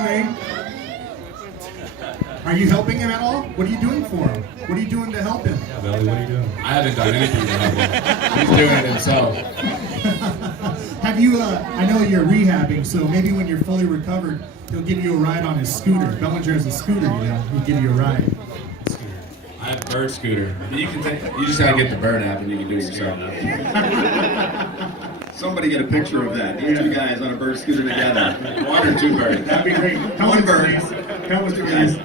Are you helping him at all? What are you doing for him? What are you doing to help him? Yeah, Belly, what are you doing? I haven't done anything to help him. He's doing it himself. Have you, I know you're rehabbing, so maybe when you're fully recovered, he'll give you a ride on his scooter. Bellinger has a scooter, you know, he'll give you a ride. I have Bird Scooter. You just gotta get the Bird app and you can do it yourself. Somebody get a picture of that. You two guys on a bird scooter together. One or two birds. That'd be great. Come One with bird. us, come with you guys.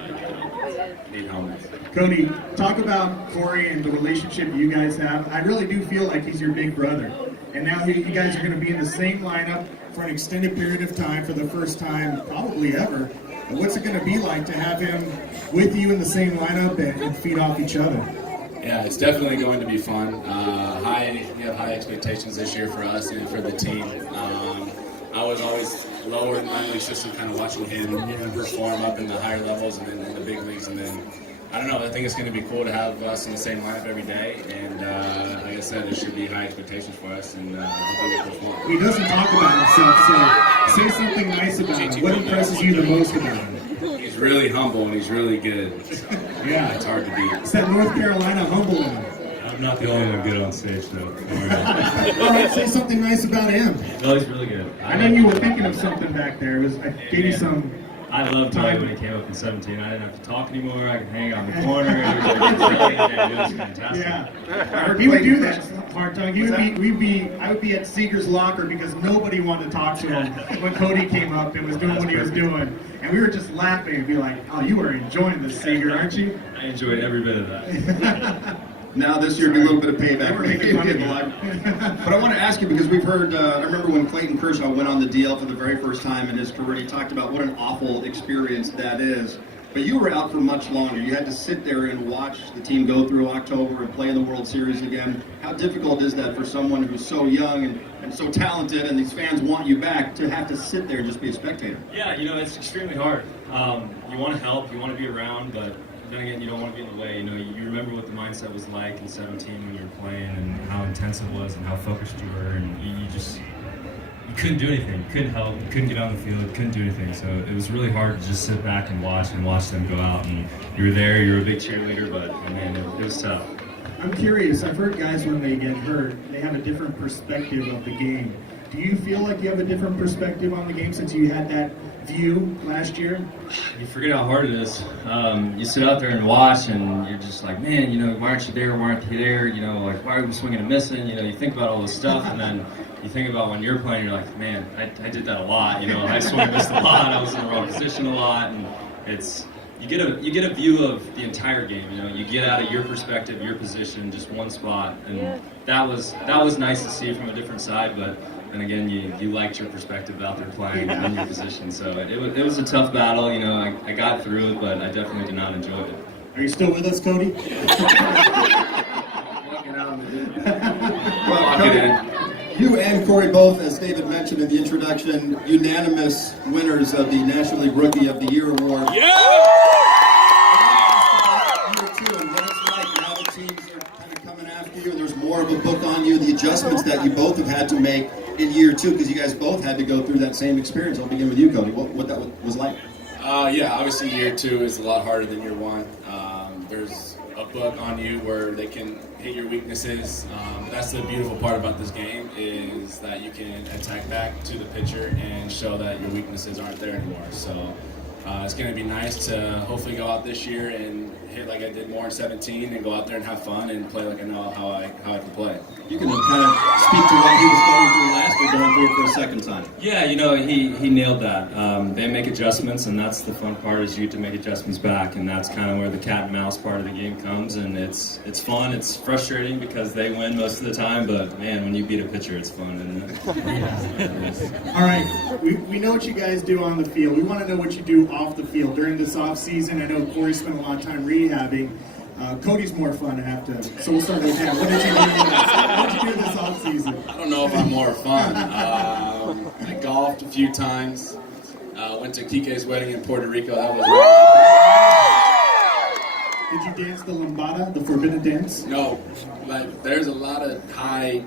Need helmets. Cody, talk about Corey and the relationship you guys have. I really do feel like he's your big brother. And now you guys are going to be in the same lineup for an extended period of time for the first time probably ever. And what's it going to be like to have him with you in the same lineup and feed off each other? Yeah, it's definitely going to be fun. We have high expectations this year for us and for the team. I was always lower in my league system, kind of watching him perform up in the higher levels and then in the big leagues. And then, I don't know, I think it's going to be cool to have us in the same lineup every day. And like I said, there should be high expectations for us, and hopefully we'll perform. He doesn't talk about himself, so say something nice about him. What impresses you the most about him? He's really humble and he's really good. Yeah, It's hard to beat. it's that North Carolina humble one. I'm not the only one good on stage, though. All right, say something nice about him. No, he's really good. I know you were thinking of something back there. I gave you some. I loved Belly when he came up in 17. I didn't have to talk anymore. I could hang out in the corner. It was fantastic. Yeah, he would do that. Hard time. I would be at Seager's locker because nobody wanted to talk to him when Cody came up and was doing what he was doing, and we were just laughing and be like, "Oh, you are enjoying this, Seager, aren't you?" I enjoyed every bit of that. Now this year, be a little bit of payback. We're making fun of you. But I want to ask you, because we've heard, I remember when Clayton Kershaw went on the DL for the very first time in his career, he talked about what an awful experience that is. But you were out for much longer. You had to sit there and watch the team go through October and play in the World Series again. How difficult is that for someone who's so young and so talented, and these fans want you back, to have to sit there and just be a spectator? Yeah, it's extremely hard. You want to help, you want to be around, but then again, you don't want to be in the way. You remember what the mindset was like in 17 when you were playing, and how intense it was, and how focused you were, and you couldn't do anything. You couldn't help. You couldn't get on the field. You couldn't do anything. So it was really hard to just sit back and watch them go out. And you were there. You were a big cheerleader, but man, it was tough. I'm curious. I've heard guys when they get hurt, they have a different perspective of the game. Do you feel like you have a different perspective on the game since you had that view last year? You forget how hard it is. You sit out there and watch, and you're just like, man, why aren't you there? Why aren't you there? Like, why are we swinging and missing? You think about all this stuff, and then you think about when you're playing, you're like, man, I did that a lot. I swung and missed a lot. I was in the wrong position a lot, and you get a view of the entire game. You get out of your perspective, your position, just one spot, and that was nice to see from a different side, but. And again, you liked your perspective out there playing in your position. So it was a tough battle. I got through it, but I definitely did not enjoy it. Are you still with us, Cody? Well, Cody, you and Corey both, as David mentioned in the introduction, unanimous winners of the National League Rookie of the Year award. Yeah! Year two, and what it's like now the teams are kind of coming after you, and there's more of a book on you, the adjustments that you both have had to make in year two, because you guys both had to go through that same experience. I'll begin with you, Cody. What that was like? Yeah, obviously year two is a lot harder than year one. There's a book on you where they can hit your weaknesses. That's the beautiful part about this game, is that you can attack back to the pitcher and show that your weaknesses aren't there anymore. So it's going to be nice to hopefully go out this year and hit like I did more in 17 and go out there and have fun and play like I know how I can play. You can kind of speak to what he was going through last year, going through it for a second time. Yeah, he nailed that. They make adjustments, and that's the fun part, is you to make adjustments back, and that's kind of where the cat and mouse part of the game comes, and it's fun. It's frustrating because they win most of the time, but man, when you beat a pitcher, it's fun, isn't it? All right, we know what you guys do on the field. We want to know what you do off the field during this off season. I know Corey spent a lot of time rehabbing. Cody's more fun after, so we'll start with him. What did you do this off season? I don't know if I'm more fun. I golfed a few times. Went to Kike's wedding in Puerto Rico. That was Did you dance the lambada, the forbidden dance? no, but there's a lot of high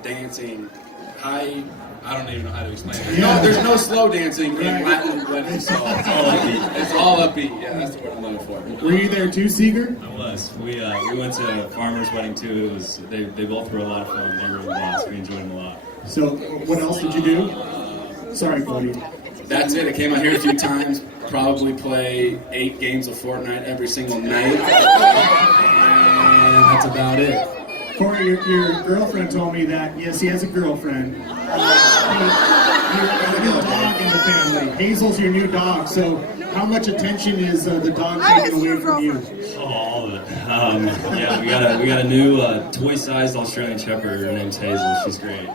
I don't even know how to explain it. There's no slow dancing in Latin wedding songs. It's all upbeat. It's all upbeat. Yeah, that's the word I'm looking for. Were you there too, Seeger? I was. We went to a farmer's wedding too. It was they both were a lot of fun. They were in the boss. We enjoyed them a lot. So, what else did you do? Sorry, Cody. That's it. I came out here a few times. Probably play 8 games of Fortnite every single night. And that's about it. Corey, your girlfriend told me that, yes, he has a girlfriend. You're a new dog in the family. Hazel's your new dog, so how much attention is the dog taking away from you? Oh, all of it. Yeah, we got a new toy-sized Australian Shepherd. Her name's Hazel. She's great.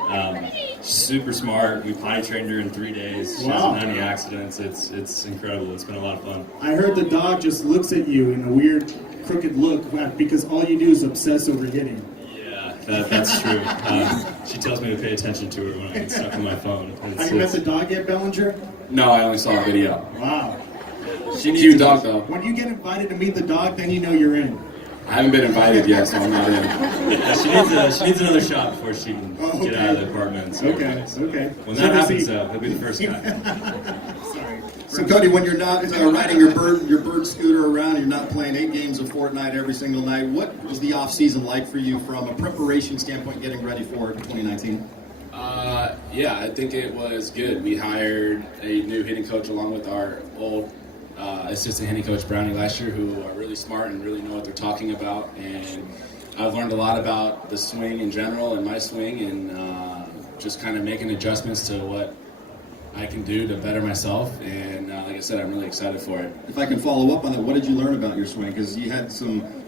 She's super smart. We potty trained her in 3 days. She Wow. hasn't had any accidents. It's incredible. It's been a lot of fun. I heard the dog just looks at you in a weird, crooked look because all you do is obsess over hitting. Yeah, that's true. She tells me to pay attention to her when I get stuck on my phone. Have you met the dog yet, Bellinger? No, I only saw a video. Wow. Cute dog, though. When you get invited to meet the dog, then you know you're in. I haven't been invited yet, so I'm not in. Yeah, she needs another shot before she can get out of the apartment. So Okay. when that happens, he'll be the first guy. Sorry. So Cody, when you're not riding your bird scooter around, you're not playing 8 games of Fortnite every single night. What was the off season like for you from a preparation standpoint, getting ready for 2019? Yeah, I think it was good. We hired a new hitting coach along with our old assistant hitting coach Brownie last year, who are really smart and really know what they're talking about. And I've learned a lot about the swing in general and my swing, and just kind of making adjustments to what I can do to better myself. And like I said, I'm really excited for it. If I can follow up on that, what did you learn about your swing? Because you had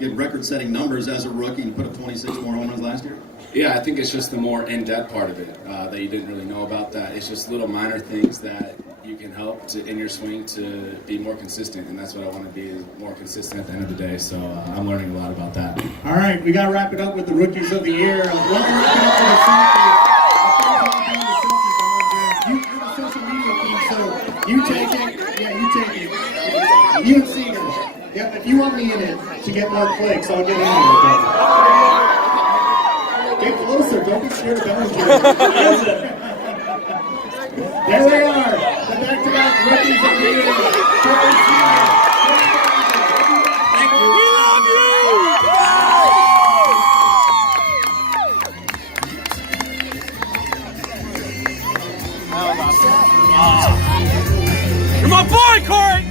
record-setting numbers as a rookie. You put up 26 more home runs last year. Yeah, I think it's just the more in-depth part of it that you didn't really know about. That it's just little minor things that you can help in your swing to be more consistent, and that's what I want to be, is more consistent at the end of the day. So I'm learning a lot about that. All right, we got to wrap it up with the Rookies of the Year. Let me wrap it up with a selfie. You're the social media king, so you take it. Yeah, you take it. You and Seeger. Yeah, if you want me in it to get more clicks, I'll get in there. Get closer. Don't be scared of Bellinger. There they are. The back-to-back Rookies of the Year. We love you! You're my boy, Corey!